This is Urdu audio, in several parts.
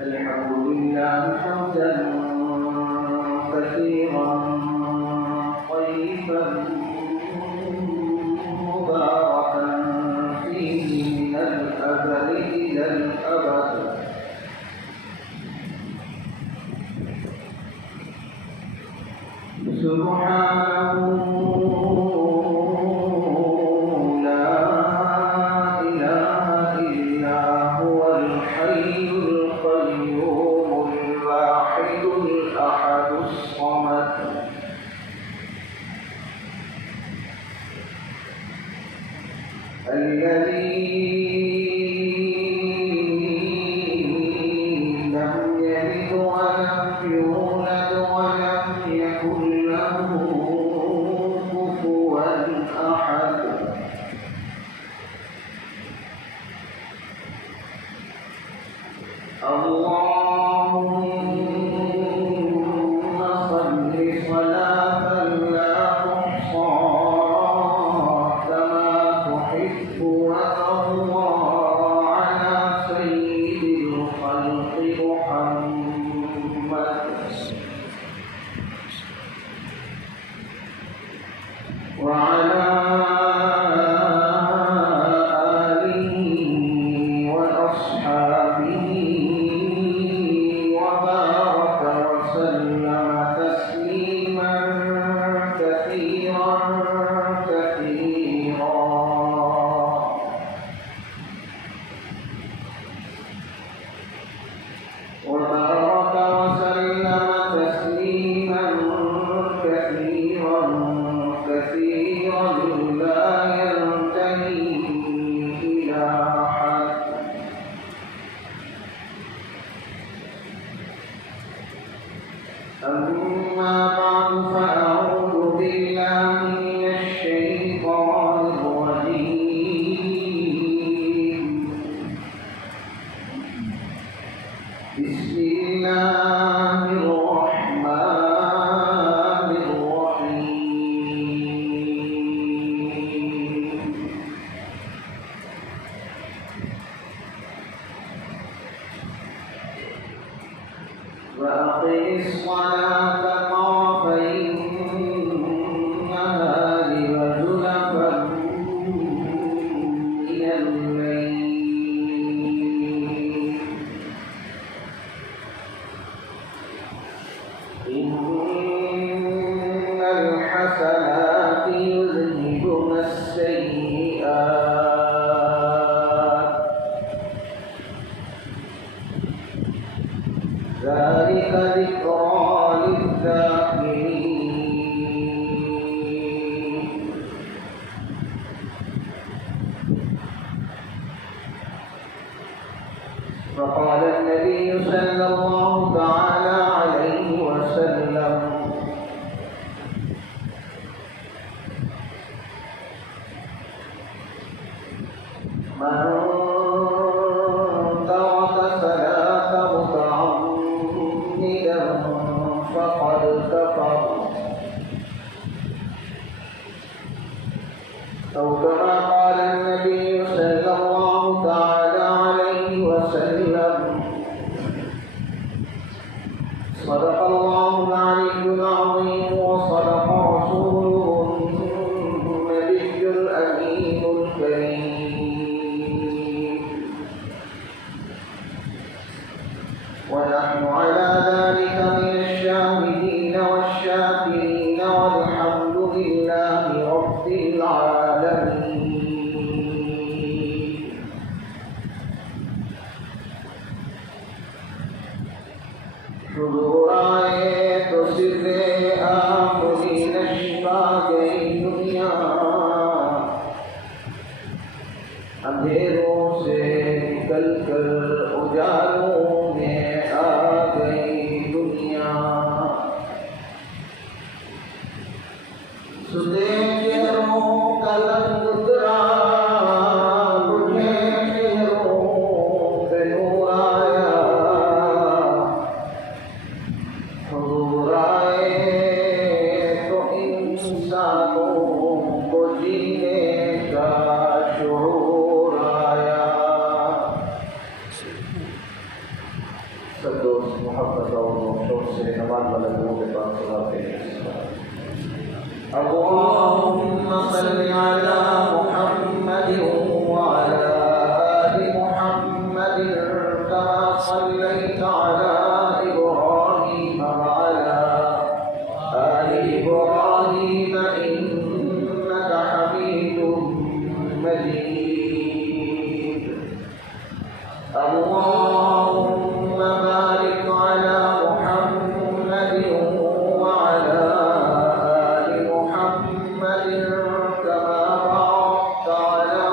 الحمد لله حمدا كثيرا طيبا مباركا فيه من الأزل إلى الأبد. سبحانه الذي لم يلد ولم يولد ولم يكن له كفوا أحد. اللهم صل صلاة لا تحصى وعلى آله وأصحابه وبارك وسلم تسليما كثيرا كثيرا. وبارك وسلم تسليما كثيرا كثيرا لا ينتهي إلى حد. أما بعد فأعوذ بالله من الشيطان الرجيم. بسم الله الرحمن الرحيم. وأقم الصلاة طرفي النهار وزلفا من الليل إن الحسنات يذهبن السيئات ذلك ذكرى للذاكرين. فقال النبي صلى الله تعالى عليه وسلم: من ترك صلاة متعمدا فقد كفر، أو كما قال النبي صلى الله تعالى عليه وسلم: صدق الله العلي العظيم وصدق رسوله النبي الأمين الكريم. ونحن على ذلك من الشاهدين والشاكرين والحمد لله رب العالمين. حضور آئے تو سر آخری نشپا گئی دنیا، اندھیروں سے نکل کر اجالوں میں آ گئی دنیا. سدے چہروں کا رنگ اترا، بجھے چہروں پہ نور آیا. حضور آئے تو انسانوں کو جینے کا شعور آیا. محمد اللهم صل على محمد وعلى آل محمد كما صليت على إبراهيم وعلى آل إبراهيم إنك حميد مجيد اللهم بارك على محمد وعلى آل محمد كما باركت على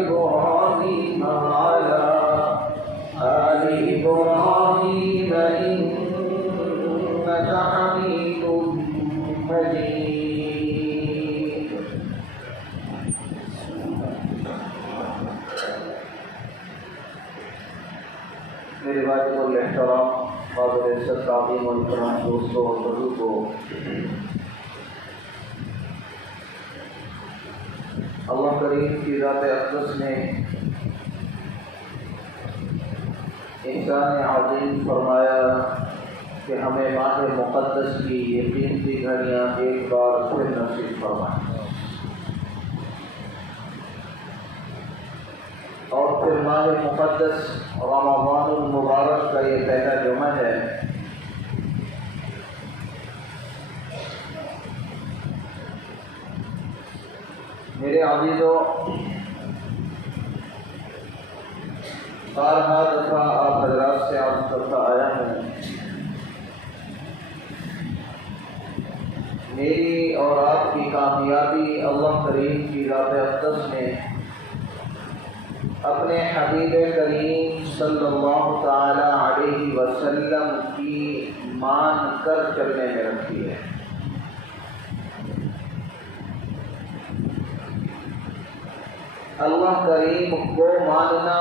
إبراهيم وعلى آل إبراهيم إنك حميد مجيد. میرے واجب الاحترام قابل عزت تعظیم و احترام دوستوں اور بزرگوں، اللہ کریم کی ذات اقدس نے انسان عظیم فرمایا کہ ہمیں ماہ مقدس کی یہ قیمتی گھڑیاں ایک بار پھر نصیب فرمائیں، اور پھر ماہ مقدس رمضان المبارک کا یہ پہلا جمعہ ہے۔ میرے عزیزوں، بارہا دفعہ آپ حضرات سے عرض کرتا آیا ہوں، میری اور آپ کی کامیابی اللہ کریم کی ذات اقدس نے اپنے حبیب کریم صلی اللہ تعالی علیہ وسلم کی مان کر چلنے میں رکھی ہے۔ اللہ کریم کو ماننا،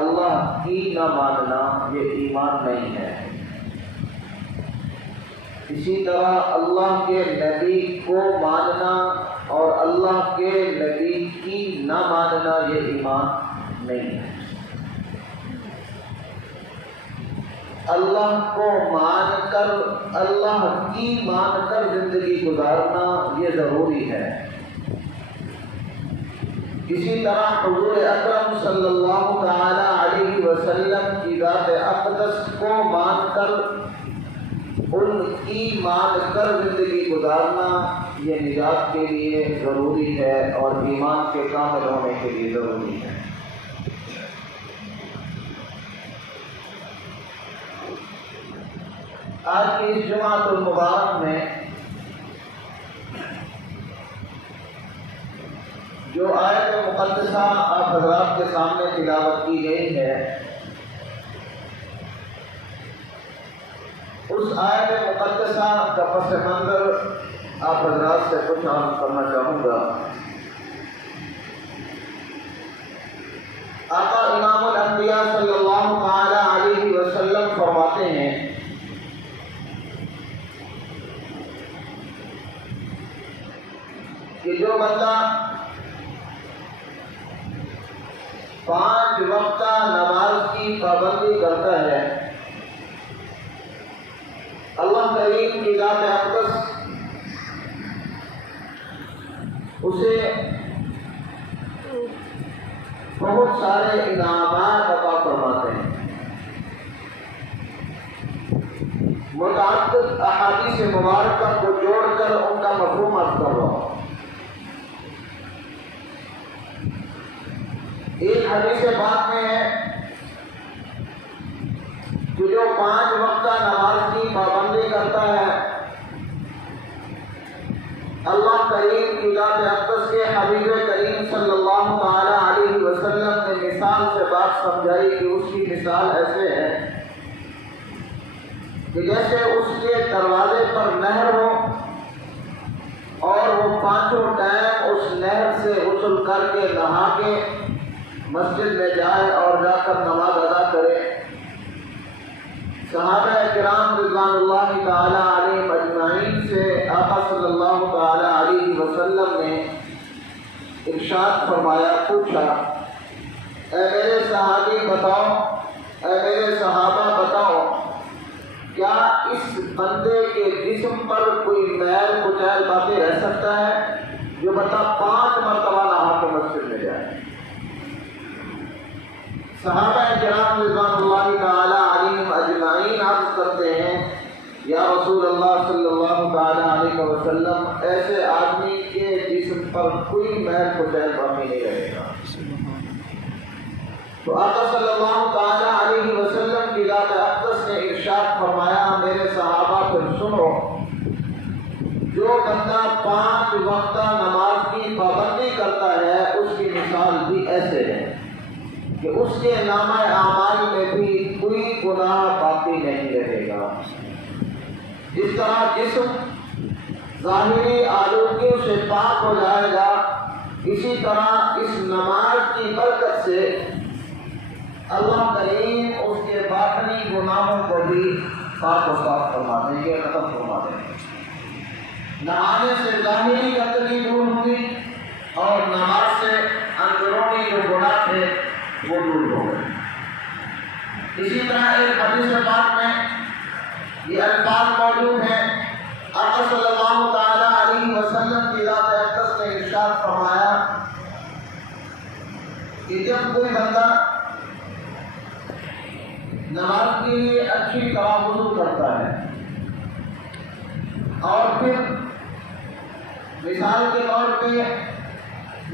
اللہ کی نہ ماننا یہ ایمان نہیں ہے۔ اسی طرح اللہ کے نبی کو ماننا اور اللہ کے نبی کی نہ ماننا یہ ایمان نہیں ہے۔ اللہ کو مان کر، اللہ کی مان کر زندگی گزارنا یہ ضروری ہے۔ اسی طرح حضور اکرم صلی اللہ تعالی علیہ وسلم کی ذات اقدس کو مان کر، ان کی مان کر زندگی گزارنا یہ نجات کے لیے ضروری ہے اور ایمان کے کامل ہونے کے لیے ضروری ہے۔ آج کی اس جمعۃ المبارک میں جو آیت مقدسہ آپ حضرات کے سامنے تلاوت کی گئی ہے، اس آیت مقدسہ کا پس منظر آپ حضرات سے کچھ عرض کرنا چاہوں گا۔ آقا امام الانبیاء صلی اللہ تعالی علیہ وسلم فرماتے ہیں کہ جو بندہ 5 وقتہ نماز کی پابندی کرتا ہے، اللہ کریم کی ذات اقدس اسے بہت سارے انعامات عطا فرماتے ہیں۔ متعدد احادیث مبارکہ کو جوڑ کر ان کا مفہوم عرض کر رہا ہوں۔ ایک حدیث پاک میں ہے کہ جو 5 وقتہ نماز کی پابندی کرتا ہے، اللہ کریم کی ذات اقدس کے حبیب کریم صلی اللہ تعالی علیہ وسلم نے مثال سے بات سمجھائی کہ اس کی مثال ایسے ہے کہ جیسے اس کے دروازے پر نہر ہو اور وہ 5 ٹائم اس نہر سے غسل کر کے نہا کے مسجد میں جائے اور جا کر نماز ادا کرے۔ صحابہ کرام رضوان اللہ تعالی علیہم اجمعین سے آقا صلی اللہ تعالی علیہ وسلم نے ارشاد فرمایا، پوچھا، اے میرے صحابی بتاؤ، اے میرے صحابہ بتاؤ، کیا اس بندے کے جسم پر کوئی میل کچیل باقی رہ سکتا ہے؟ جو بندہ 5 مرتبہ نہا کے مسجد میں جائے۔ صحابہ کرام رضوان اللہ تعالی علیہم اجمعین عرض کرتے ہیں یا رسول اللہ صلی اللہ تعالی علیہ وسلم، ایسے آدمی کے جسم پر کوئی میل کچیل باقی نہیں رہے گا۔ تو آقا صلی اللہ تعالی علیہ وسلم کی ذات اقدس نے ارشاد فرمایا، میرے صحابہ پھر سنو، جو بندہ 5 وقتہ نماز کی پابندی کرتا ہے اس کی مثال بھی ایسے ہے کہ اس کے نامہ اعمال میں بھی کوئی گناہ باقی نہیں رہے گا۔ جس طرح جسم ظاہری آلودگیوں سے پاک ہو جائے گا، اسی طرح اس نماز کی برکت سے اللہ کریم اس کے باطنی گناہوں کو بھی پاک و صاف فرما دیں گے، ختم فرما دیں گے۔ نماز سے ظاہری گندگی دور ہوئی اور نماز سے اندرونی جو گناہ تھے وہ دور ہو گئے۔ اسی طرح ایک حدیث پاک میں یہ الفاظ موجود ہیں، آقا صلی اللہ تعالی علیہ وسلم کی ذات اقدس نے ارشاد فرمایا کہ جب کوئی بندہ نماز کے لیے اچھی طرح وضو کرتا ہے اور پھر مثال کے طور پہ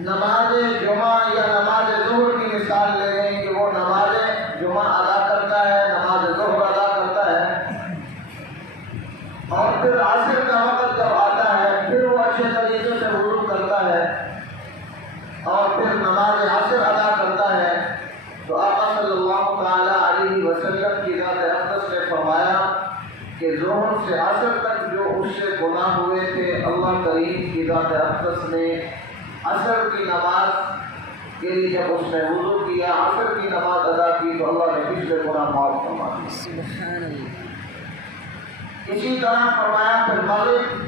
نماز جمعہ یا نماز ظہر کی مثال لے لیں کہ وہ نماز جمعہ ادا کرتا ہے، نماز ظہر ادا کرتا ہے، اور پھر عصر کا وقت جب آتا ہے پھر وہ اچھے طریقے سے وضو کرتا ہے اور پھر نماز عصر ادا کرتا ہے، تو آقا صلی اللہ تعالی علیہ وسلم کی ذات اقدس نے فرمایا کہ ظہر سے عصر تک جو اس سے گناہ ہوئے تھے، اللہ کریم کی ذات اقدس نے عصر کی نماز کے لیے جب اس نے وضو کیا، عصر کی نماز ادا کی، تو اللہ نے پچھلے گناہ معاف فرما دیے۔ سبحان اللہ۔ اسی طرح فرمایا پھر مغرب،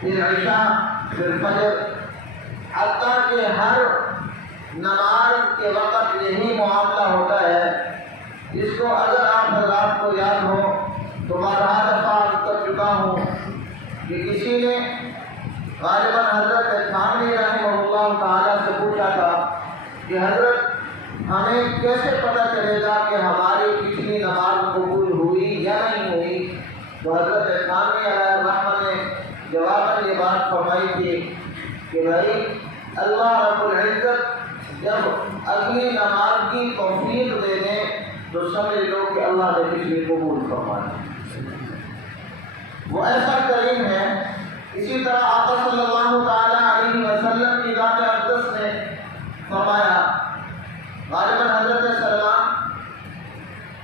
پھر عشاء، پھر فجر، حتیٰ کہ ہر نماز کے وقت یہی معاملہ ہوتا ہے، جس کو اگر آپ حضرات کو یاد ہو تو بارہا دفعہ عرض کر چکا ہوں کہ کسی نے غالباً حضرت تھانوی رحمہ اللہ تعالیٰ سے پوچھا تھا کہ حضرت ہمیں کیسے پتہ چلے گا کہ ہماری پچھلی نماز قبول ہوئی یا نہیں ہوئی؟ تو حضرت تھانوی علیہ الرحمہ نے جواباً یہ بات فرمائی تھی کہ بھائی اللہ رب العزت جب اگلی نماز کی توفیق دے دیں تو سمجھ لو کہ اللہ نے پچھلی قبول فرما دی۔ وہ ایسا کریم ہے۔ اسی طرح آقا صلی اللہ تعالی علیہ وسلم کی ذات اقدس نے فرمایا، غالباً حضرت سلمان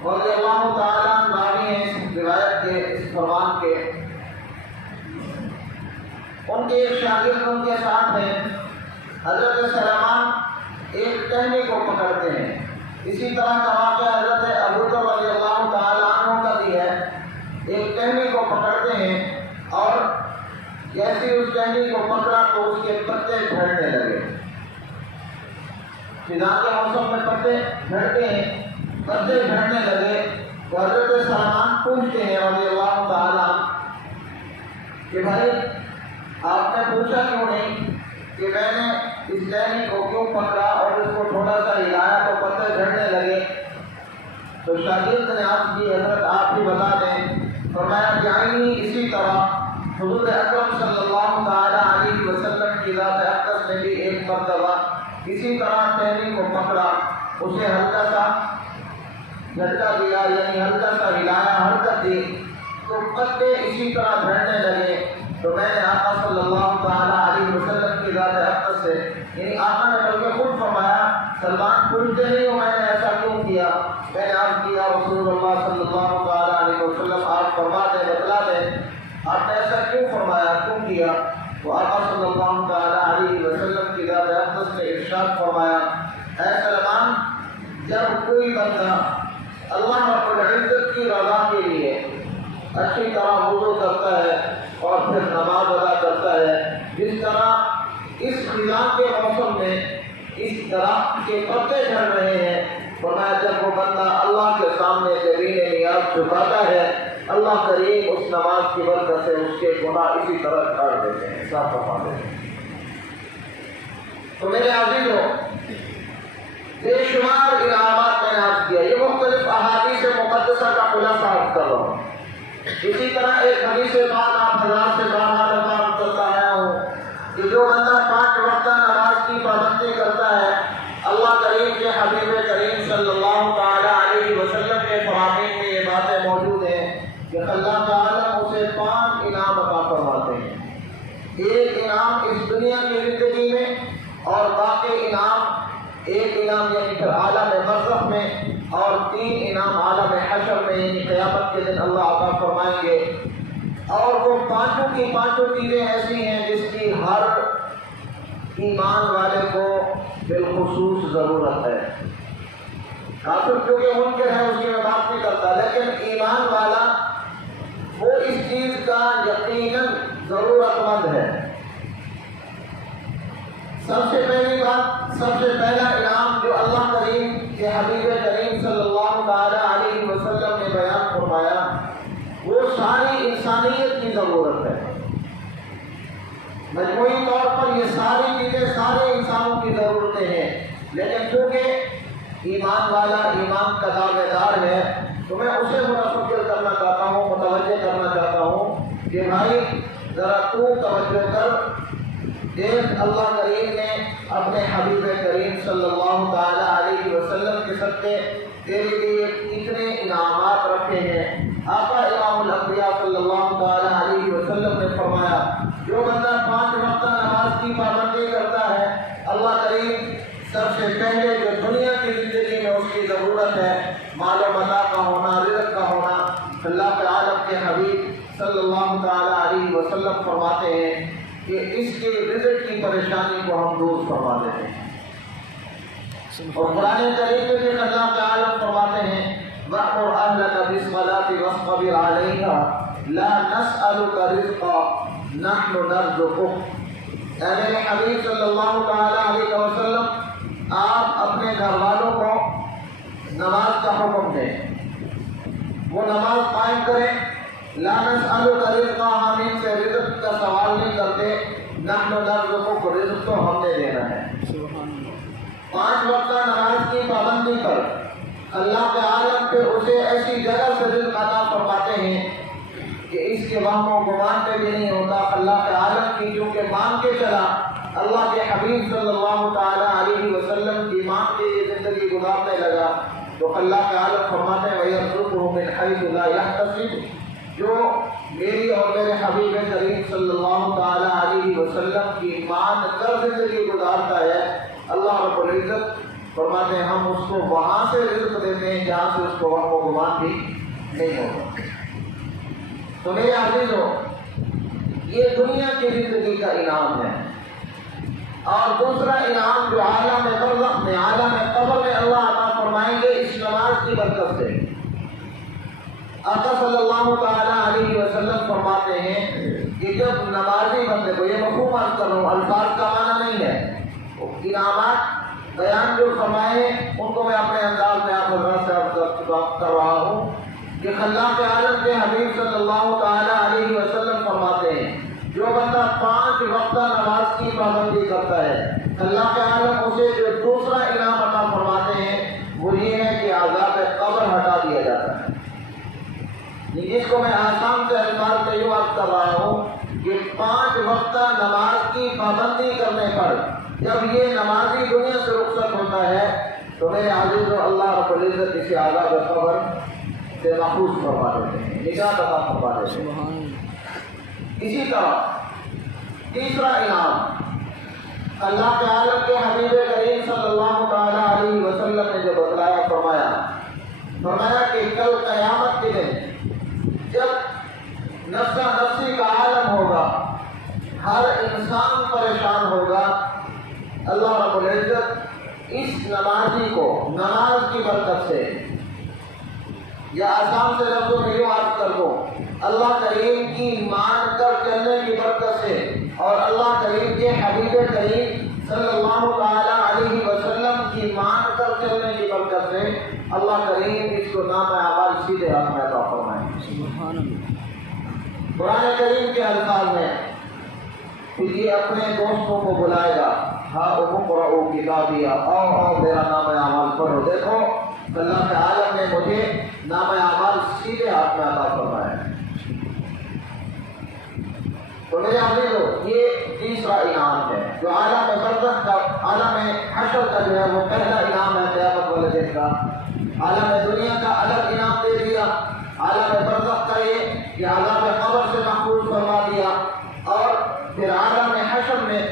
رضی اللہ تعالیٰ عنہ راوی ہیں اس روایت کے، اس فرمان کے، ان کے ایک شاگرد ان کے ساتھ ہیں، حضرت سلمان ایک ٹہنی کو پکڑتے ہیں۔ اسی طرح کا واقعہ حضرت ابوبکر رضی اللہ تعالیٰ عنہ کا بھی ہے، ایک ٹہنی کو پکڑتے ہیں اور جیسے اس ٹہنی کو پکڑا تو اس کے پتے جھڑنے لگے۔ خزاں کے موسم میں پتے جھڑتے ہیں، پتے جھڑنے لگے تو حضرت سلمان پوچھتے ہیں رضی اللہ تعالیٰ کہ بھائی آپ نے پوچھا کیوں نہیں کہ میں نے اس ٹہنی کو کیوں پکڑا اور اس کو تھوڑا سا ہلایا تو پتے جھڑنے لگے؟ تو شاگرد نے عرض کی حضرت آپ ہی بتا دیں۔ فرمایا کہ آئینی اسی طرح حضور اکرم صلی اللہ تعالی علیہ وسلم کی ذات اقدس نے بھی ایک مرتبہ اسی طرح ٹہنی کو پکڑا، اسے ہلکا سا جھٹکا دیا، یعنی ہلکا سا ہلایا، حرکت دی تو پتے اسی طرح جھڑنے لگے۔ تو میں نے آقا صلی اللہ تعالی علیہ وسلم کی ذات اقدس سے، یعنی آقا نے بلکہ خود فرمایا، سلمان پوچھتے نہیں ہو میں نے ایسا کیوں کیا؟ میں نے عرض کیا رسول اللہ صلی اللہ تعالی علیہ وسلم آپ فرما دیں، بتلا دیں آپ نے ایسا کیوں فرمایا، کیوں کیا؟ تو آقا صلی اللہ تعالی علیہ وسلم کی ذات اقدس نے ارشاد فرمایا، اے سلمان، جب کوئی بندہ اللہ رب العزت کی رضا کے لیے اچھی طرح وضو کرتا ہے اور پھر نماز ادا کرتا ہے، جس طرح اس خزاں کے موسم میں اس درخت کے پتے جھڑ رہے ہیں، فرمایا جب وہ بندہ اللہ کے سامنے زمین نیاز جھکاتا ہے اللہ کریم اس نماز کی برکت سے اس کے گناہ اسی طرح چھاڑ دیتے ہیں، صاف فرما دیتے ہیں۔ تو میرے عزیزو، بے شمار انعامات میں نے عرض کیا، یہ مختلف احادیث مقدسہ کا خلاصہ عرض کر رہا ہوں۔ اسی طرح ایک حدیث بات آپ حضرات سے بارہا دفعہ کرتا آیا ہوں کہ جو بندہ 5 وقتہ نماز کی پابندی کرتا ہے، اللہ کریم کے حبیب کریم صلی اللہ تعالی علیہ وسلم کے فرامین میں یہ باتیں موجود ہیں کہ اللہ تعالیٰ اسے 5 انعام عطا فرماتے ہیں۔ ایک انعام اس دنیا کی زندگی میں، اور باقی ایک انعام یعنی پھر عالم برزخ میں، اور 3 انعام عالم حشر میں یعنی قیامت کے دن اللہ عطا فرمائیں گے۔ اور وہ پانچوں کی پانچوں چیزیں ایسی ہیں جس کی ہر ایمان والے کو بالخصوص ضرورت ہے۔ کافر کیونکہ منکر ہے اس کی میں بات نہیں کرتا، لیکن ایمان والا وہ اس چیز کا یقیناً ضرورت مند ہے۔ سب سے پہلی بات، سب سے پہلا انعام جو اللہ کریم کے حبیب کریم صلی اللہ تعالی علیہ وسلم نے بیان فرمایا، وہ ساری انسانیت کی ضرورت ہے۔ مجموعی طور پر یہ ساری چیزیں سارے انسانوں کی ضرورتیں ہیں، لیکن چونکہ ایمان والا ایمان کا دعوے دار ہے تو میں اسے متفکر کرنا چاہتا ہوں، متوجہ کرنا چاہتا ہوں کہ بھائی ذرا تو توجہ کر، دیکھ اللہ کریم نے اپنے حبیب کریم صلی اللہ تعالی علیہ وسلم کے صدقے تیرے لیے اتنے انعامات رکھے ہیں۔ آقا امام الانبیاء صلی اللہ تعالی علیہ وسلم نے فرمایا، جو بندہ 5 وقتہ نماز کی پابندی کرتا ہے، اللہ کریم سب سے پہلے جو دنیا کی زندگی میں اس کی ضرورت ہے، مال و متاع کا ہونا، رزق کا ہونا، اللہ کے عالم کے حبیب صلی اللہ تعالی علیہ وسلم فرماتے ہیں کہ اس کے رزق کی پریشانی کو ہم دور فرما دیتے ہیں۔ اور قرآن کریم میں بھی اللہ کے عالم فرماتے ہیں، وَأْمُرْ أَهْلَكَ بِالصَّلَاةِ وَاصْطَبِرْ عَلَيْهَا لَا نَسْأَلُكَ رِزْقًا نَحْنُ نَرْزُقُكَ۔ اے میرے حبیب صلی اللہ تعالی علیہ وسلم، آپ اپنے گھر والوں کو نماز کا حکم دیں، وہ نماز قائم کریں۔ لا نسألُكَ رِزْقًا، ہم ان سے رزق کا سوال نہیں کرتے، نحن نرزقک، رزق تو ہم نے دینا ہے۔ 5 وقتہ نماز کی پابندی پر اللہ کے عالم پہ اسے ایسی جگہ سے رزق عطا فرماتے ہیں کہ اس کے وہم و گمان پہ بھی نہیں ہوتا۔ اللہ کے عالم کی کیونکہ مان کے چلا، اللہ کے حبیب صلی اللہ تعالی علیہ وسلم کی مان کے یہ زندگی گزارنے لگا، تو اللہ کے عالم فرماتے ہیں وَيَرْزُقْهُ مِنْ حَيْثُ لَا يَحْتَسِبُ، جو میری اور میرے حبیب کریم صلی اللہ تعالی علیہ وسلم کی مان کر زندگی گزارتا ہے، اللہ رب العزت فرماتے ہیں ہم اس کو وہاں سے رزق دیتے ہیں جہاں سے اس کو وہم و گمان بھی نہیں ہوگا۔ تو میرے عزیزو، یہ دنیا کی زندگی کا انعام ہے۔ اور دوسرا انعام جو عالم برزخ میں، عالم قبر میں اللہ عطا فرمائیں گے اس نماز کی برکت سے۔ آقا صلی اللہ تعالی علیہ وسلم فرماتے ہیں کہ جب نمازی بندے کو، یہ مفہوم عرض کر رہا ہوں، الفاظ کا معنی نہیں ہے، انعامات بیان جو فرمائے ان کو میں اپنے انداز میں آپ حضرات سے عرض کر رہا ہوں کہ اللہ کے عالم کے حبیب صلی اللہ تعالی علیہ وسلم فرماتے ہیں، جو بندہ 5 وقتہ نماز کی پابندی کرتا ہے، اللہ کے عالم اسے جو دوسرا انعام عطا فرماتے ہیں وہ یہ ہے کہ عذاب قبر ہٹا دیا جاتا ہے۔ جس کو میں آسان سے الفاظ میں یوں عرض کر رہا ہوں کہ 5 وقتہ نماز کی پابندی کرنے پر جب یہ نمازی دنیا سے رخصت ہوتا ہے تو میرے عزیزو، اللہ رب العزت اسے عذاب قبر سے محفوظ فرما دیتے ہیں، نجات عطا فرما دیتے ہیں۔ اسی طرح تیسرا انعام اللہ کے عالم کے حبیب کریم صلی اللہ تعالی علیہ وسلم نے جو بتلایا، فرمایا کہ کل قیامت کے دن جب نفسا نفسی کا عالم ہوگا، ہر انسان پریشان ہوگا، اللہ رب العزت اس نمازی کو نماز کی برکت سے، یا آسان سے لفظوں میں یوں عرض کر دو، اللہ کریم کی مان کر چلنے کی برکت سے اور اللہ کریم کے حبیب کریم صلی اللہ تعالی علیہ وسلم کی مان کر چلنے کی برکت سے اللہ کریم اس کو نام اعمال سیدھے ہاتھ میں عطا فرمائے۔ سبحان اللہ۔ قرآن کریم کے الفاظ میں پھر یہ اپنے دوستوں کو بلائے گا، ہاں اقرؤ کتابیہ، آؤ میرا نام اعمال پڑھو۔ دیکھو اللہ تعالیٰ نے مجھے نام اعمال سیدھے ہاتھ میں عطا فرمایا ہے۔ تو میرے عزیزو یہ تیسرا انعام ہے جو عالم برزخ کا، عالم حشر کا جو ہے وہ پہلا انعام ہے قیامت والے دن کا۔ عالم دنیا کا الگ انعام دے دیا، عالم برزخ کا یہ کہ عذاب قبر سے محفوظ فرما دیا، اور پھر عالم حشر میں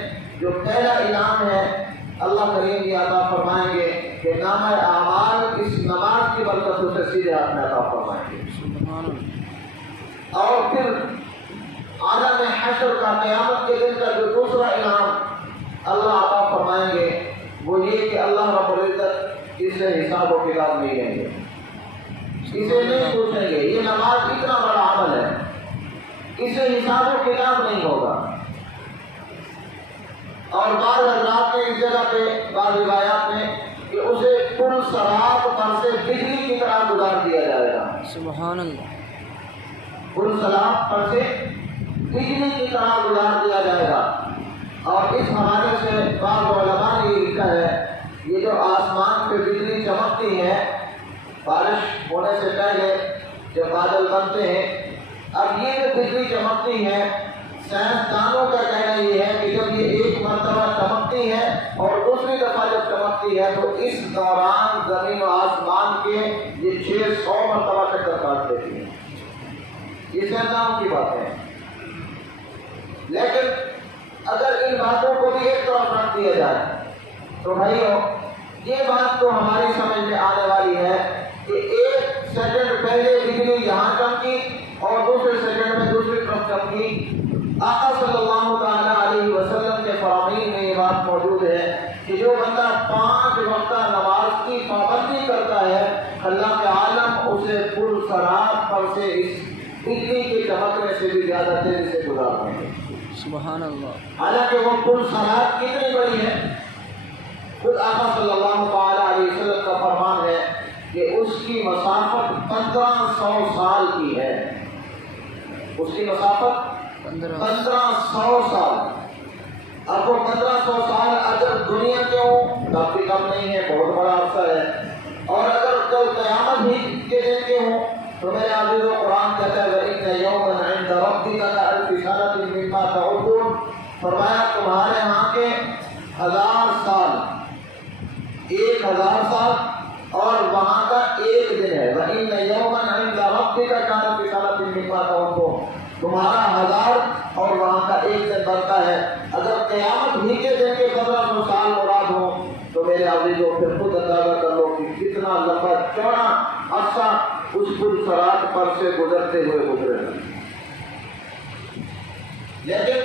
جو پہلا انعام ہے اللہ کریم یہ عطا فرمائیں گے کہ نام اعمال اس نماز کی برکتوں سے سیدھے ہاتھ میں عطا فرمائیں گے۔ اور پھر عالم حشر کا قیامت کے دن کا جو دوسرا انعام اللہ عطا فرمائیں گے وہ یہ کہ اللہ رب العزت اسے حساب و کتاب نہیں لیں گے، اسے نہیں پوچھیں گے۔ یہ نماز اتنا بڑا عمل ہے، اسے حساب و کتاب نہیں ہوگا۔ اور بعض حضرات نے اس جگہ پہ بعض روایات میں کہ اسے پل صراط پر سے بجلی کی طرح گزار دیا جائے گا۔ سبحان اللہ۔ پل صراط پر سے بجلی کی طرح گزار دیا جائے گا۔ اور اس حوالے سے بعض علماء نے یہ لکھا ہے یہ جو آسمان پہ بجلی چمکتی ہے بارش ہونے سے پہلے جب بادل بنتے ہیں، اب یہ جو بجلی چمکتی ہے سائنسدانوں کا کہنا یہ ہے کہ جب یہ ایک مرتبہ چمکتی ہے اور دوسری دفعہ جب چمکتی ہے تو اس دوران زمین و آسمان کے یہ 600 مرتبہ چکر کاٹ دیتی ہے۔ یہ سائنسدانوں کی بات ہے، لیکن اگر ان باتوں کو بھی ایک طرف رکھ دیا جائے تو بھائیو یہ بات تو ہماری سمجھ میں آنے والی ہے کہ ایک سیکنڈ پہلے بجلی یہاں چمکی اور دوسرے سیکنڈ میں دوسری طرف چمکی۔ آقا صلی اللہ تعالیٰ علیہ وسلم کے فرامین میں یہ بات موجود ہے کہ جو بندہ 5 وقتہ نماز کی پابندی کرتا ہے اللہ کے عالم اسے پل صراط پر سے اس بجلی کے چمکنے سے بھی زیادہ تیزی سے گزار دیں گے۔ سبحان اللہ۔ حالانکہ وہ پل صراط کتنی بڑی ہے، خود آقا صلی اللہ تعالیٰ علیہ وسلم کا فرمان ہے کہ اس کی مسافت 1500 سال کی ہے۔ اس کی مسافت 1500 سال۔ اب وہ 1500 سال اگر دنیا کے ہوں کافی کم نہیں ہے، بہت بڑا عرصہ ہے، اور اگر کل قیامت ہی کے دن کے ہوں تو میرے عزیز و قرآن کہتا ہے وَإِنَّ يَوْمًا عِنْدَ رَبِّكَ كَأَلْفِ سَنَةٍ مِّمَّا تَعُدُّونَ، فرمایا تمہارے ہاں کے 1000 سال 1000 سال اور وہاں کا ایک دن ہے۔ وَإِنَّ يَوْمًا عِنْدَ رَبِّكَ كَأَلْفِ سَنَةٍ مِّمَّا تَعُدُّونَ، تمہارا 1000 اور وہاں کا ایک دن بنتا ہے۔ اگر قیامت ہی کے دن کے 1500 سال مراد ہو تو میرے عزیزوں پھر خود اندازہ کر لو کہ کتنا لمبا چوڑا عرصہ اس پل صراط پر سے گزرتے ہوئے گزرے گا۔ لیکن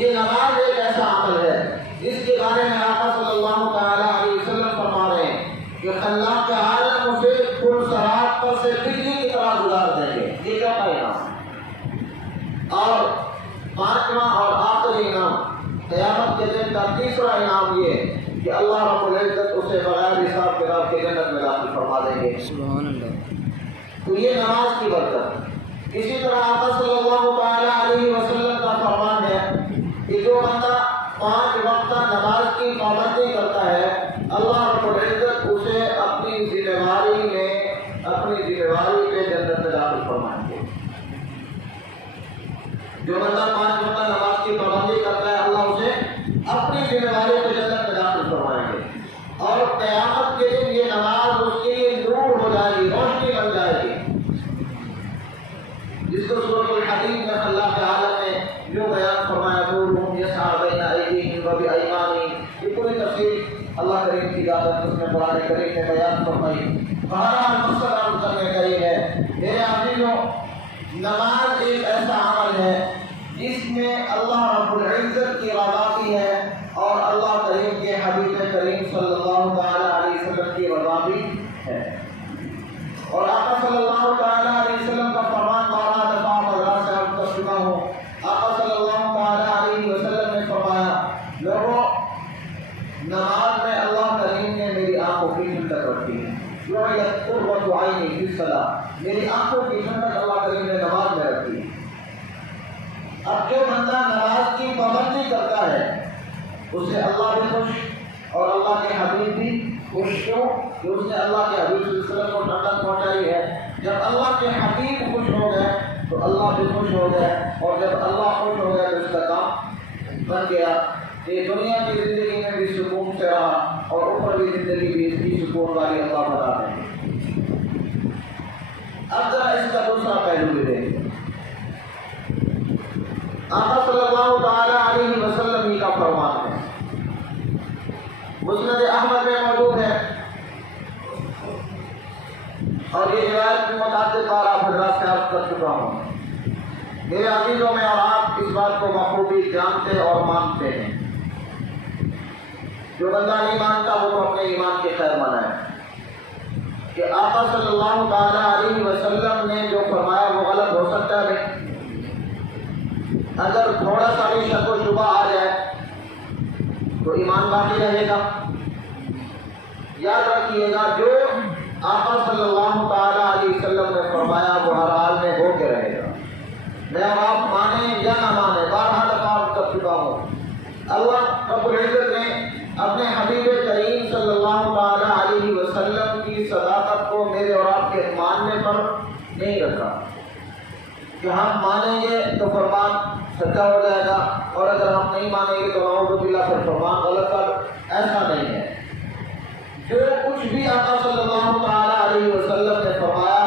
یہ نماز ایک ایسا عمل ہے جس کے بارے میں آقا صلی اللہ تعالیٰ علیہ وسلم فرما رہے ہیں کہ اللہ کے عالم اسے پل صراط پر سے بجلی کی طرح گزار دیں گے۔ یہ کیا انعام ہے؟ اور 5واں اور آخری انعام قیامت کے دن کا تیسرا انعام یہ کہ اللہ رب العزت اسے بغیر حساب کتاب کے جنت میں داخل فرما دیں گے۔ سبحان اللہ۔ تو یہ نماز کی برکت۔ اسی طرح آقا صلی اللہ تعالیٰ علیہ وسلم کا فرمان ہے کہ جو بندہ 5 وقت نماز کی پابندی کرتا ہے اللہ رب العزت اسے اپنی ذمہ داری پہ جنت میں داخل فرمائیں گے۔ جو بندہ 5 وقت نماز کی پابندی کرتا ہے اللہ اسے اپنی ذمہ داری پہ جنت میں داخل فرمائیں گے، اور قیامت کے دن یہ نماز اس کے لیے نور ہو جائے گی، روشنی بن جائے گی، جس کو سورۃ الحدید میں اللہ تعالیٰ نے جو بیان فرمایا نورہم یسعی بین ایدیہم و بایمانہم، یہ پوری تفصیل اللہ کریم کی ذات اس نے قرآن کریم میں بیان فرمائی۔ بہرحال مقصد عرض کرنے کا یہ ہے میرے عزیزوں، نماز ایک ایسا عمل ہے جس میں اللہ رب العزت کی رضا بھی ہے اور اللہ کریم کے حبیب کریم صلی اللہ تعالیٰ علیہ وسلم کی رضا بھی ہے۔ اور آقا صلی اللہ تعالیٰ علیہ وسلم کا فرمان بارہ دفعہ حضرات سے عرض کر چکا ہوں۔ آقا صلی اللہ تعالیٰ علیہ وسلم نے فرمایا لوگوں نماز میں اللہ کریم نے میری آنکھوں کی ٹھنڈک رکھی ہے۔ جعلت قرۃ عینی فی الصلاۃ، میری آنکھوں کی ٹھنڈک اللہ کریم نے نماز میں رکھی ہے۔ اب جو بندہ نماز کی پابندی کرتا ہے اس سے اللہ بھی خوش اور اللہ کے حبیب بھی خوش، کیوں کہ اس نے اللہ کے حبیب صلی اللہ علیہ وسلم کو ٹھنڈک پہنچائی ہے۔ جب اللہ کے حبیب خوش ہو گئے تو اللہ بھی خوش ہو گئے، اور جب اللہ خوش ہو گیا تو اس کا کام بن گیا۔ یہ دنیا کی زندگی میں بھی سکون سے رہا اور اوپر کی زندگی بھی اس کی سکون والی اللہ بتا دیں۔ اب ذرا اس کا دوسرا پہلو بھی دیکھیں۔ آقا صلی اللہ تعالی علیہ وسلم ہی کا فرمان ہے، مسند احمد میں موجود ہے، اور یہ روایت میں متعدد بار آپ حضرات سے عرض کر چکا ہوں۔ میرے عزیزوں میں اور آپ اس بات کو بخوبی جانتے اور مانتے ہیں۔ جو بندہ نہیں مانتا وہ تو اپنے ایمان کے خیر منائے کہ آقا صلی اللہ تعالی علیہ وسلم نے جو فرمایا وہ غلط ہو سکتا ہے نہیں۔ اگر تھوڑا سا بھی شک و شبہ آ جائے تو ایمان باقی رہے گا۔ یاد رکھیے گا جو آقا صلی اللہ تعالی علیہ وسلم نے فرمایا وہ ہر حال میں ہو کے رہے گا، میں آپ مانیں یا نہ مانیں۔ بارہا دفعہ کر چکا ہوں، اللہ رب العزت نے اپنے حبیب کریم صلی اللہ تعالی علیہ وسلم کی صداقت کو میرے اور آپ کے ماننے پر نہیں رکھا کہ ہم مانیں گے تو فرمان سچا ہو جائے گا، اور اگر ہم نہیں مانیں گے تو نعوذ باللہ پھر فرمان غلط کر، ایسا نہیں ہے۔ جو کچھ بھی آقا صلی اللہ تعالی علیہ وسلم نے فرمایا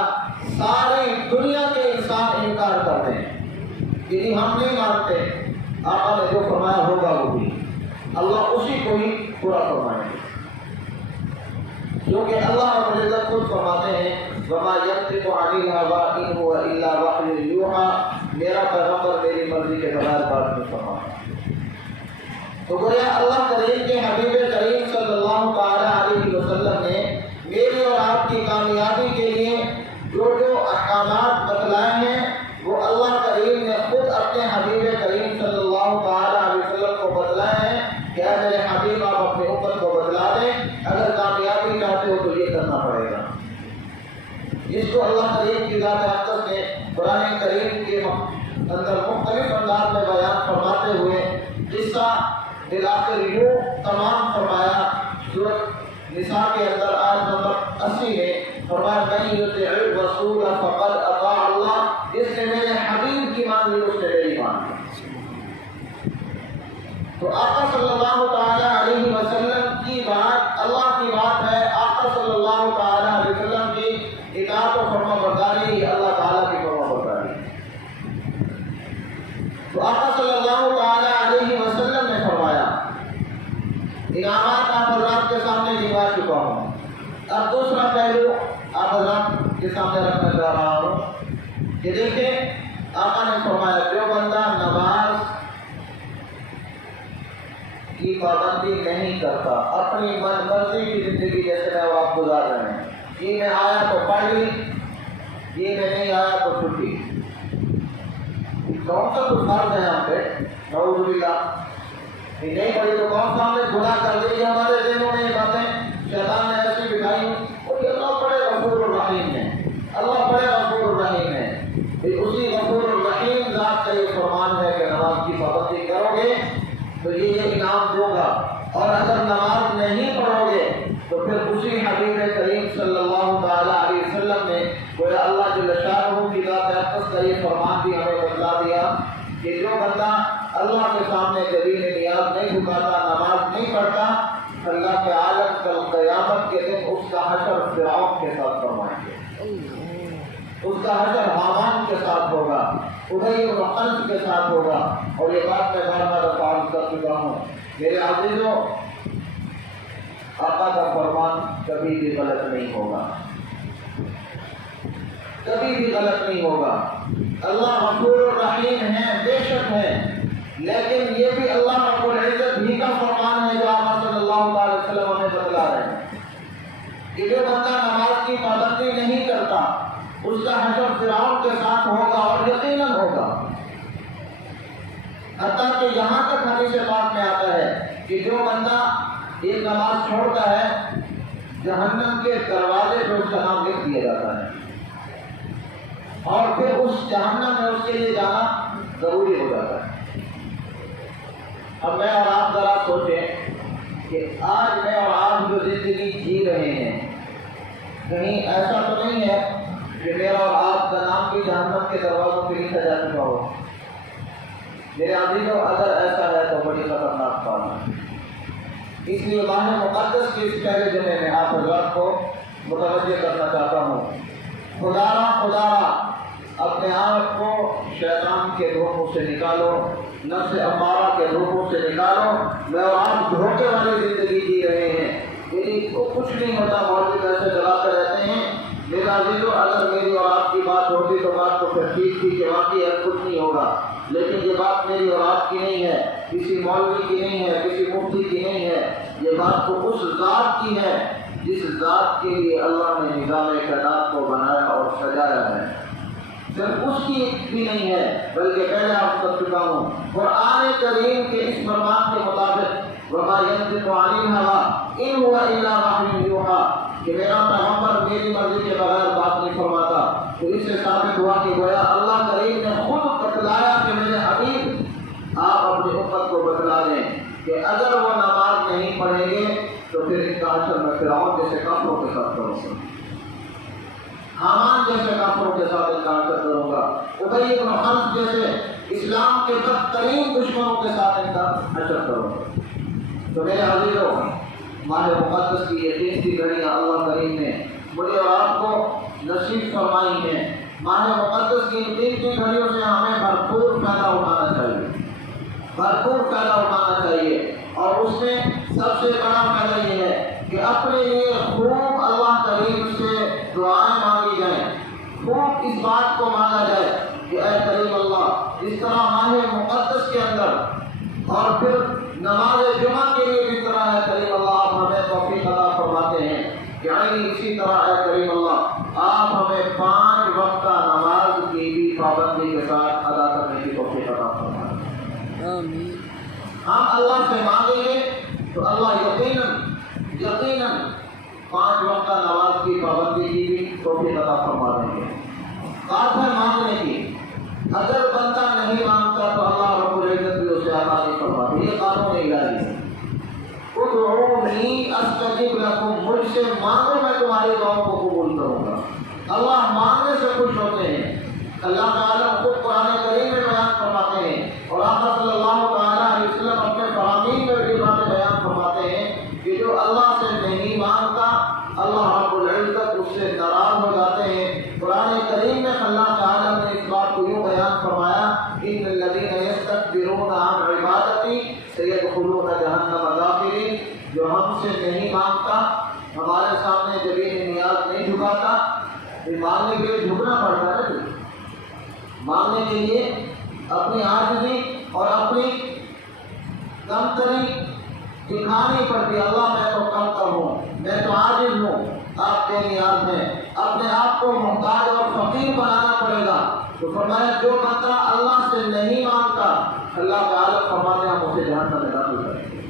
ساری دنیا کے انسان انکار کرتے ہیں، یعنی ہم نہیں مانتے۔ آقا نے جو فرمایا ہوگا وہ بھی اللہ اسی کو ہی پورا فرمائیں گے، کیونکہ اللہ رب العزت خود فرماتے ہیں وما ينطق عن الهوى ان هو الا وحي يوحى، میرا پیغمبر میری مرضی کے بغیر بات نہیں فرماتا۔ تو گویا اللہ کریم کے حبیب کریم صلی اللہ تعالی علیہ وسلم نے میری اور آپ کی کامیابی کے لیے جو جو احکامات بتلائے ہیں وہ اللہ کریم نے خود اپنے حبیب کریم صلی اللہ تعالی علیہ وسلم کو بتلائے ہیں کہ اے میرے حبیب آپ اپنے امت کو بتلا دیں، اگر کامیابی چاہتے ہو تو یہ کرنا پڑے گا۔ جس کو اللہ کریم کی ذات اقدس نے قرآن کریم کے اندر مختلف انداز میں بیان فرماتے ہوئے قصہ بالآخر یوں تمام فرمایا۔ سورۃ نساء کے اندر آیت نمبر 80 میں فرمایا من یطع الرسول فقد اطاع اللہ، جس نے میرے حبیب کی مان لی اس نے میری مان لی۔ تو آقا صلی اللہ تعالی علیہ وسلم کی بات اللہ کی بات ہے، آقا صلی اللہ تعالی علیہ وسلم کی اطاعت و فرما برداری ہی اللہ تعالیٰ کی فرما برداری ہے۔ تو آقا صلی اللہ تعالی علیہ وسلم نے فرمایا، انعامات آپ حضرات کے سامنے گنوا چکا ہوں، اب دوسرا پہلو آپ حضرات کے سامنے رکھنا چاہ رہا ہوں کہ دیکھیں آقا نے فرمایا جو بندہ نماز کی پابندی نہیں کرتا، اپنی من مرضی کی زندگی جیسے میں آپ گزار رہے ہیں، یہ میں آیا تو پڑھ لی، یہ میں نہیں آیا تو چھٹی، کون سا کچھ فرض ہے ہم پہ؟ نعوذ باللہ، یہ نہیں پڑھی تو کون سا ہم نے گناہ کر لی؟ ہمارے ذہنوں میں یہ باتیں شیطان نے ایسی بٹھائی اور اللہ بڑے غفور الرحیم ہے، اللہ بڑے غفور الرحیم ہے۔ اسی غفور الرحیم ذات کا یہ فرمان ہے کہ نماز کی پابندی کرو گے تو یہ انعام دوں گا، اور اگر نماز نہیں پڑھو گے تو پھر اسی حبیب کریم صلی اللہ تعالی علیہ وسلم نے گویا اللہ جل شانہ کی ذات اقدس کا یہ فرمان بھی ہمیں بتلا دیا کہ جو بندہ اللہ کے سامنے کبھی نیاز نہیں جھکاتا، نماز نہیں پڑھتا، اللہ کے عالم کل قیامت کے دن اس کا حشر فرعون کے ساتھ فرمائیں گے، اس کا حشر حامان کے ساتھ ہوگا، ابی بن خلف کے ساتھ ہوگا، اور یہ بات میں بار دفعہ کر چکا ہوں۔ میرے عزیزوں، آقا کا فرمان کبھی بھی غلط نہیں ہوگا، کبھی بھی غلط نہیں ہوگا۔ اللہ غفور الرحیم ہے، بے شک ہے، لیکن یہ بھی اللہ رب العزت ہی کا فرمان ہے جو آقا صلی اللہ علیہ وسلم ہمیں بتلا رہے ہیں کہ جو بندہ نماز کی پابندی نہیں کرتا اس کا حشر فرعون کے ساتھ ہوگا، اور یقیناً ہوگا۔ حتیٰ کہ یہاں تک حدیث پاک میں آتا ہے کہ جو بندہ ایک نماز چھوڑتا ہے جہنم کے دروازے پہ اس کا نام لکھ دیا جاتا ہے، اور پھر اس جہنم میں اس کے لیے جانا ضروری ہو جاتا ہے۔ اب میں اور آپ ذرا سوچیں کہ آج میں اور آپ جو زندگی جی رہے ہیں، کہیں ایسا تو نہیں ہے کہ میرا اور آپ کا نام بھی جہنم کے دروازوں پہ لکھا جا چکا ہو؟ میرے عزیزوں، اگر ایسا ہے تو بڑی خطرناک بات ہے۔ اس لیے ماہ مقدس کے اس پہلے جمعے میں آپ حضرات کو متوجہ کرنا چاہتا ہوں، خدا اپنے آپ کو شیطان کے روحوں سے نکالو، نفس امارہ کے روحوں سے نکالو۔ میں اور آپ دھوکے والی زندگی جی رہے ہیں، یعنی کچھ نہیں ہوتا، مولوی ایسے چلاتے رہتے ہیں۔ میرا عزیزو، اگر میری اور آپ کی بات ہوتی تو بات تو پھر ٹھیک تھی کہ واقعی اب کچھ نہیں ہوگا، لیکن یہ بات میری اور آپ کی نہیں ہے، کسی مولوی کی نہیں ہے، کسی مفتی کی نہیں ہے، یہ بات تو اس ذات کی ہے جس ذات کے لیے اللہ نے نظام کائنات کو بنایا اور سجایا ہے۔ صرف اس کی بھی نہیں ہے، بلکہ پہلے آپ کر چکا ہوں، قرآن کریم کے اس فرمان کے مطابق وَمَا يَنطِقُ عَنِ الْهَوَىٰ إِنْ هُوَ إِلَّا وَحْيٌ يُوحَىٰ، کہ میرا پیغمبر میری مرضی کے بغیر بات نہیں فرماتا۔ تو اس سے ثابت ہوا کہ گویا اللہ کریم نے خود بتلایا کہ میرے حبیب آپ اپنی امت کو بتلا دیں کہ اگر وہ نماز نہیں پڑھیں گے تو پھر ان کا حشر میں فرعون جیسے کافروں کے ساتھ کروں گا، حامان جیسے کافروں کے ساتھ ان کا حشر کروں گا، ابی بن خلف جیسے اسلام کے بدترین دشمنوں کے ساتھ ان کا حشر کروں گا۔ تو میرے عزیزوں، ماہ مقدس کی یہ 3 گھڑیاں اللہ کریم نے مجھے اور آپ کو نصیب فرمائی ہیں۔ ماہ مقدس کی 3 گھڑیوں سے ہمیں بھرپور فائدہ اٹھانا چاہیے، بھرپور فائدہ اٹھانا چاہیے، اور اس میں سب سے بڑا فائدہ یہ ہے کہ اپنے لیے خوب اللہ کریم سے دعائیں مانگی جائیں، خوب اس بات کو مانگا جائے کہ اے کریم اللہ، جس طرح ماہ مقدس کے اندر اور پھر نماز جمعہ کے لیے جس طرح اے کریم اللہ آپ ہمیں توفیق عطا فرماتے ہیں، یعنی اسی طرح اے کریم اللہ آپ ہمیں 5 وقت نماز کی بھی پابندی کے ساتھ ادا کرنے کی توفیق عطا فرمائے۔ آمین۔ ہم اللہ سے مانگیں گے تو اللہ یقیناً 5 وقت نماز کی پابندی کی بھی توفیق عطا فرما دیں گے۔ بات ہے مانگنے کی، اگر بندہ نہیں مانگتا تو اللہ رب العزت بھی اسے عطا نہیں فرماتے، یہ قانون الہی ہے۔ ادعونی استجب لکم، مجھ سے مانگو میں تمہاری دعاؤں کو قبول کروں گا۔ اللہ مانگنے سے خوش ہوتے ہیں۔ اللہ تعالیٰ خود قرآن کریم میں بیان فرماتے ہیں، اور آپ صلی اللہ تعالیٰ علیہ وسلم اپنے فرامین میں بھی باتیں بیان فرماتے ہیں کہ جو اللہ سے نہیں مانگتا اللہ رب العزت اس سے ناراض ہو جاتے ہیں۔ قرآن کریم میں اللہ تعالیٰ نے اس بات کو یوں بیان فرمایا، ان الذین یستکبرون عن عبادتی سیدخلون جہنم داخرین، جو ہم سے نہیں مانگتا، ہمارے سامنے جبین نیاز نہیں جھکاتا، مانگنے کے لیے جھکنا پڑتا ہے، مانگنے کے لیے اپنی عاجزی اور اپنی کمتری دکھانی پڑتی۔ اللہ میں تو کم تر ہوں، میں تو عاجز ہوں، آپ بے نیاز ہیں، اپنے آپ کو محتاج اور فقیر بنانا پڑے گا۔ تو فرمایا جو بندہ اللہ سے نہیں مانگتا اللہ تعالیٰ فرماتے ہیں ہم اسے جہنم میں داخل کریں گے۔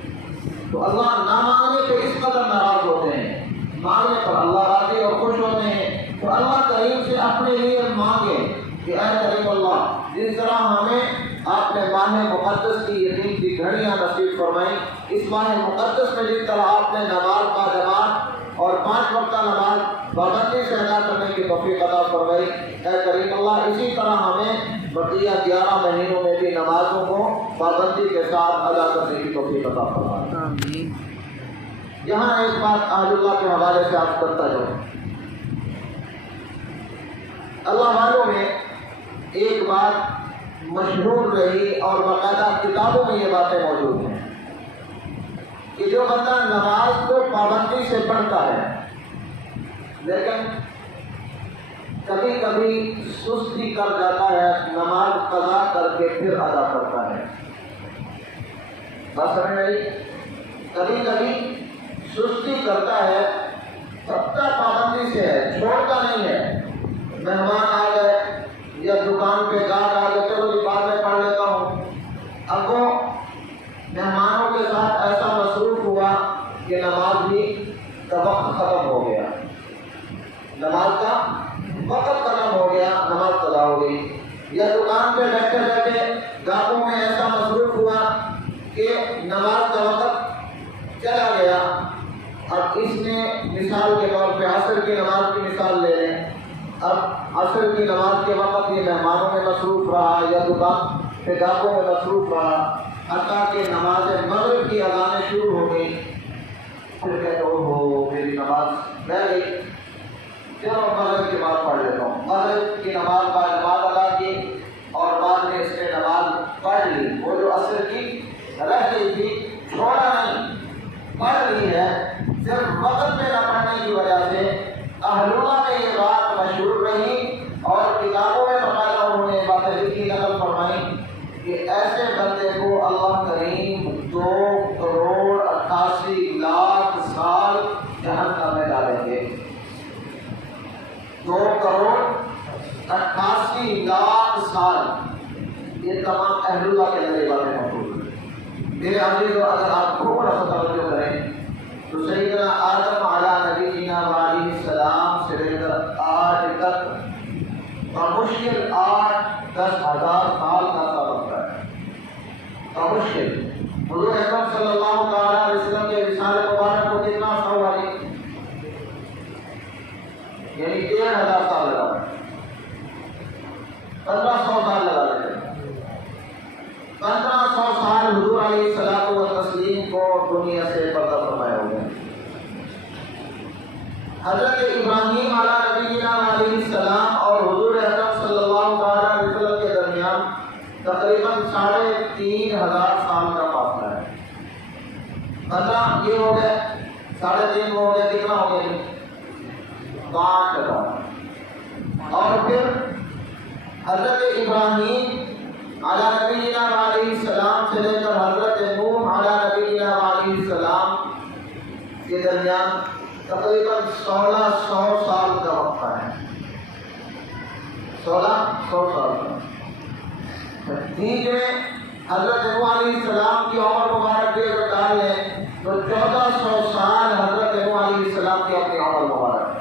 تو اللہ نہ مانگنے پہ اس قدر ناراض ہوتے ہیں، مانگنے پر اللہ راضی اور خوش ہوتے ہیں۔ تو اللہ کریم سے اپنے لیے مانگے کہ اے کریم اللہ، جس طرح ہمیں آپ نے ماہ مقدس کی یہ 3 گھڑیاں نصیب فرمائی، اس ماہ مقدس میں جس طرح آپ نے نماز با جماعت اور 5 وقت نماز پابندی سے ادا کرنے کی توفیق عطا فرمائی، اے کریم اللہ اسی طرح ہمیں بقیہ 11 مہینوں میں بھی نمازوں کو پابندی کے ساتھ ادا کرنے کی توفیق عطا فرمائی۔ آمین۔ یہاں ایک بات اہل اللہ کے حوالے سے آپ کرتا جاؤں، اللہ والوں میں ایک بات مشہور رہی اور باقاعدہ کتابوں میں یہ باتیں موجود ہیں کہ جو بندہ نماز کو پابندی سے پڑھتا ہے لیکن کبھی کبھی سستی کر جاتا ہے، نماز قضا کر کے پھر ادا کرتا ہے، بات سمجھ رہی، کبھی کبھی سستی کرتا ہے، سب پابندی سے ہے، چھوڑتا نہیں ہے، مہمان آ گئے یا دکان پہ گاہک آ گئے چلو جی بعد میں پڑھ لیتا ہوں، اب وہ مہمانوں کے ساتھ ایسا مصروف ہوا کہ نماز بھی کا وقت ختم نماز کا وقت ختم ہو گیا، نماز قضا ہو گئی، یا دکان پہ بیٹھے بیٹھے گاہکوں میں ایسا مصروف ہوا کہ نماز کا وقت چلا گیا۔ اب اس نے مثال کے طور پہ عصر کی نماز کی مثال لے لیں، اب عصر کی نماز کے وقت یہ مہمانوں میں مصروف رہا یا دکان پہ گاہکوں میں مصروف رہا، حتیٰ کہ نماز مغرب کی اذانیں شروع ہو گئی۔ پھر کہتے ہو میری نماز رہ گئی، چلو مغرب کی نماز پڑھ لیتا ہوں۔ مغرب کی نماز نماز ادا کی اور بعد میں اس نے نماز پڑھ لی، وہ جو عصر کی رہ گئی تھی چھوڑا نہیں، پڑھ لی ہے۔ صرف وقت میں نہ پڑھنے کی وجہ سے اہلُلہ میں یہ بات مشہور رہی اور کتابوں میں باقاعدہ انہوں نے باتیں لکھی، نقل فرمائی کہ ایسے بندے کو اللہ کریم 2,88,00,000 سال جہنم میں ڈالیں گے۔ 2,88,00,000 سال، یہ تمام اہلُلہ کے اندر باتیں موجود ہیں۔ میرے عزیزو، اگر آپ تھوڑا سا توجہ کریں تو سیدنا آدم علیہ نبینا علیہ السلام سے لے کر آج تک بمشکل 8-10,000 سال کا وقت ہے، بمشکل۔ حضور اکرم صلی اللہ تعالیٰ علیہ وسلم کے وصال مبارک کو کتنا عرصہ ہوا جی؟ یعنی 1,000 سال لگا، 1,500 سال لگا لیتے ہیں۔ 1,500 سال حضور علیہ الصلوۃ والتسلیم کو دنیا سے پردہ فرمایا ہو گیا۔ حضرت ابراہیم علیہ نبینا علیہ السلام اور حضور اکرم صلی اللہ تعالیٰ علیہ وسلم کے درمیان تقریباً 3,500 سال کا فاصلہ ہے۔ مطلب یہ ہو گئے 3.5 ہو گیا، کتنا ہو گیا؟ 5,000۔ اور پھر حضرت ابراہیم علیہ نبینا علیہ السلام سے لے کر حضرت نوح علیہ نبینا علیہ السلام کے درمیان تقریباً 1,600 سال کا وقت ہے، 1,600 سال کا۔ بیچ میں حضرت نوح علیہ السلام کی عمر مبارک بھی اگر ڈال لیں تو 1,400 سال حضرت نوح علیہ السلام کی اپنی عمر مبارک ہے۔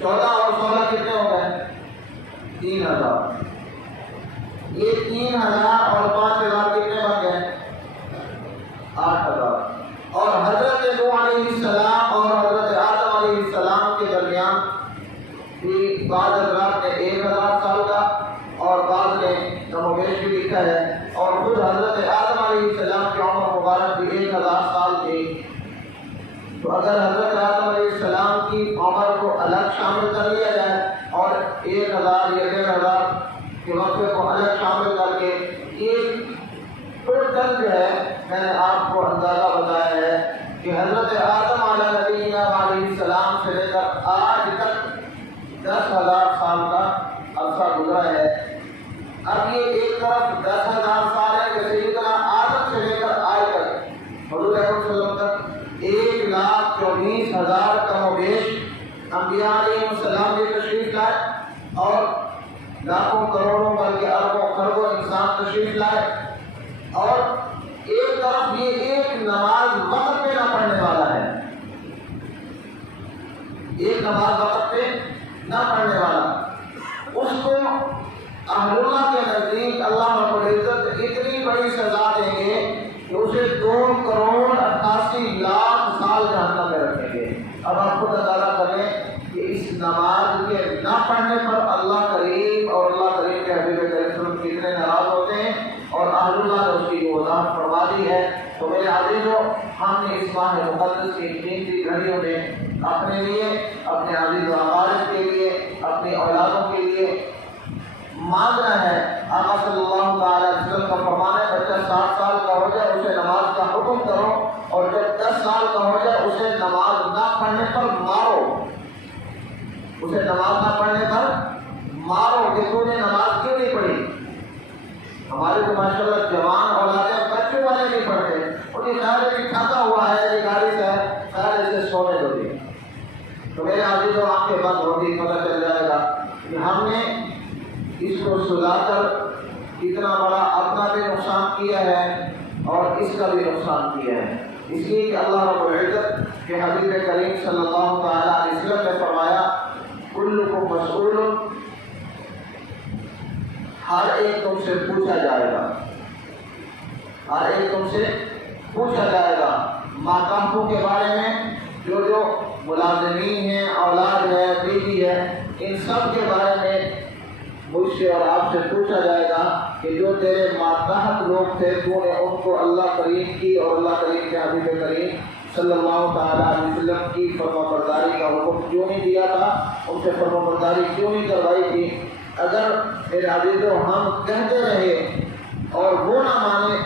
14 اور 16 کتنے ہو گئے؟ 3,000۔ یہ 3,000 اور 5,000 کتنے بن گئے؟ 8,000۔ اور حضرت نوح علیہ السلام اور حضرت آدم علیہ السلام کے درمیان بھی بعض حضرات نے 1,000 سال کا اور بعض نے کم و بیش بھی لکھا ہے، اور خود حضرت آدم علیہ السلام کی عمر مبارک بھی 1,000 سال تھی۔ تو اگر حضرت آدم علیہ السلام کی عمر کو الگ شامل کر لیا جائے اور 1,000 یا 1,500 کے وقفے کو الگ شامل کر کے ایک ٹوٹل جو ہے میں نے آپ کو اندازہ بتایا ہے کہ حضرت آدم علیہ نبینا علیہ السلام سے لے کر آج تک 10,000 سال کا عرصہ گزرا ہے۔ اب یہ ایک طرف 10,000 سال ہے کہ سیدنا آدم سے لے کر آج تک حضور اکرم صلی اللہ علیہ وسلم تک 1,24,000 کم و بیش انبیاء علیہ السلام بھی تشریف لائے اور لاکھوں کروڑوں بلکہ اربوں خربوں انسان تشریف لائے، اور ایک طرف یہ ایک نماز وقت پہ نہ پڑھنے والا ہے، ایک نماز وقت پہ نہ پڑھنے والا، اس کو اہلُلہ کے نزدیک اللہ رب العزت اتنی بڑی سزا دیں گے کہ اسے 2,88,00,000 سال جہنم میں رکھیں گے۔ اب آپ خود اندازہ کریں کہ اس نماز کے نہ پڑھنے پر اللہ کریم اور اللہ کریم کے حبیب کریم صلی اللہ علیہ وسلم کتنے ناراض ہوتے ہیں، اور اہلُلہ نے اس کی وضاحت فرما دی ہے۔ تو میرے عزیزو، ہم نے اس ماہ مقدس کی قیمتی گھڑیوں میں اپنے لیے، اپنے عزیز و اقارب کے لیے، اپنی اولادوں کے لیے مانگنا ہے۔ آقا صلی اللہ تعالیٰ علیہ وسلم کا فرمان ہے، بچہ 7 سال کا ہو جائے اسے نماز کا حکم کرو، اور جب 10 سال کا ہو جائے اسے نماز نہ پڑھنے پر مارو، اسے نماز نہ پڑھنے پر مارو کہ تو نے نماز کیوں نہیں پڑھی۔ ہمارے تو ماشاءاللہ جوان اولادیں بچوں والے نہیں پڑھتے، ان کی خیال ہے کہ تھکا ہوا ہے، یہ گاڑی سے ہے، خیال اسے سونے دو دی۔ تو میرے عزیزوں، آنکھیں بند ہوتی پتہ چل جائے گا کہ ہم نے اس کو سلا کر اتنا بڑا اپنا بھی نقصان کیا ہے اور اس کا بھی نقصان کیا ہے۔ اس لیے کہ اللہ رب العزت کے حبیب کریم صلی اللہ تعالیٰ علیہ وسلم نے فرمایا کلکم مسئول، ہر ایک تم سے پوچھا جائے گا، ہر ایک تم سے پوچھا جائے گا ماتحتوں کے بارے میں، جو ملازمین ہیں، اولاد ہے، بیوی ہے، ان سب کے بارے میں مجھ سے اور آپ سے پوچھا جائے گا کہ جو تیرے ماتحت لوگ تھے تو نے ان کو اللہ کریم کی اور اللہ کریم کے حبیب کریم صلی اللہ تعالیٰ علیہ وسلم کی فرما برداری کا حکم کیوں نہیں دیا تھا، ان سے فرما برداری کیوں نہیں کروائی تھی؟ اگر میرے عزیزو ہم کہتے رہے اور وہ نہ مانے،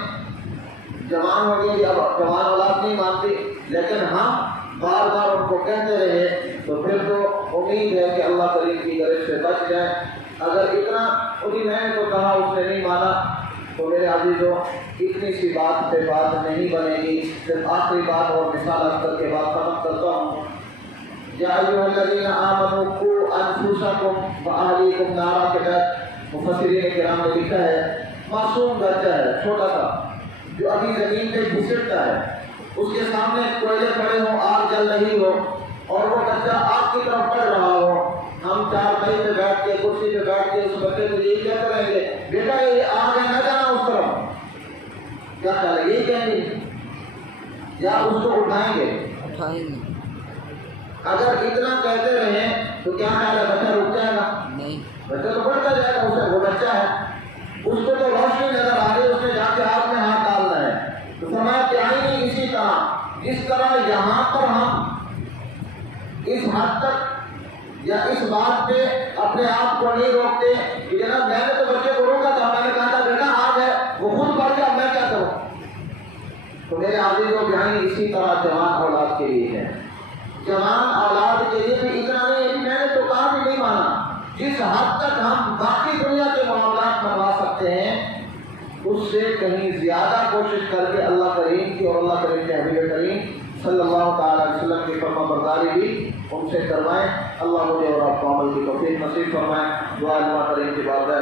جوان ہو گئی، اب جوان اولاد نہیں مانتی، لیکن ہم بار بار ان کو کہتے رہے تو پھر تو امید ہے کہ اللہ کریم کی غرض سے بچ جائے۔ اگر اتنا انہیں میں نے تو کہا اس نے نہیں مانا تو میرے عزیزو اتنی سی بات پہ بات نہیں بنے گی۔ صرف آخری بات اور مثال کر کے بات ختم کرتا ہوں۔ یا ایھا الذین آمنوا قوا انفسکم واہلیکم نارا کے تحت مفسرین کرام نے لکھا ہے معصوم بچہ ہے، چھوٹا سا، جو ابھی زمین پہ گھسٹتا ہے، اس کے سامنے کوئلے پڑے ہوں، آگ جل رہی ہو اور وہ بچہ آگ کی طرف بڑھ رہا ہو، ہم چار پائی پہ بیٹھ کے کرسی پہ بیٹھ کے اس بچے کو یہی کیا کریں گے، بیٹا یہ آگ ہے نہ جانا اس طرف، کیا خیال ہے، یہی کہیں گے یا اس کو اٹھائیں گے؟ اٹھائیں گے۔ اگر اتنا کہتے رہیں تو کیا خیال ہے بچہ رک جائے گا؟ نہیں، بچہ تو بڑھتا جائے گا، اسے وہ بچہ ہے، اس کو تو روشنی نظر آ رہی ہے، اس نے جا کے آگ میں ہاتھ ڈالنا ہے۔ تو فرمایا کہ آئیں اسی طرح، جس طرح یہاں پر ہم اس حد تک یا اس بات پہ اپنے آپ کو نہیں روکتے کہ جناب میں نے تو بچے کو روکا تھا، میں نے کہا تھا بیٹا آگ ہے، وہ خود بڑھ گیا، میں کیا کروں؟ تو میرے عزیزو بھائی اسی طرح جوان اولاد کے لیے ہے، جوان اولاد کے لیے بھی اتنا نہیں ہے کہ میں نے تو کہا بھی نہیں مانا، جس حد تک ہم باقی دنیا کے معاملات منوا سکتے ہیں اس سے کہیں زیادہ کوشش کر کے اللہ کریم کی اور اللہ کریم کے حبیب کریم صلی اللہ تعالیٰ علیہ وسلم کی فرما برداری بھی ان سے کروائیں۔ اللہ مجھے اور آپ کو عمل کی توفیق نصیب فرمائیں۔ دعا اللہ کریم کی بارگاہ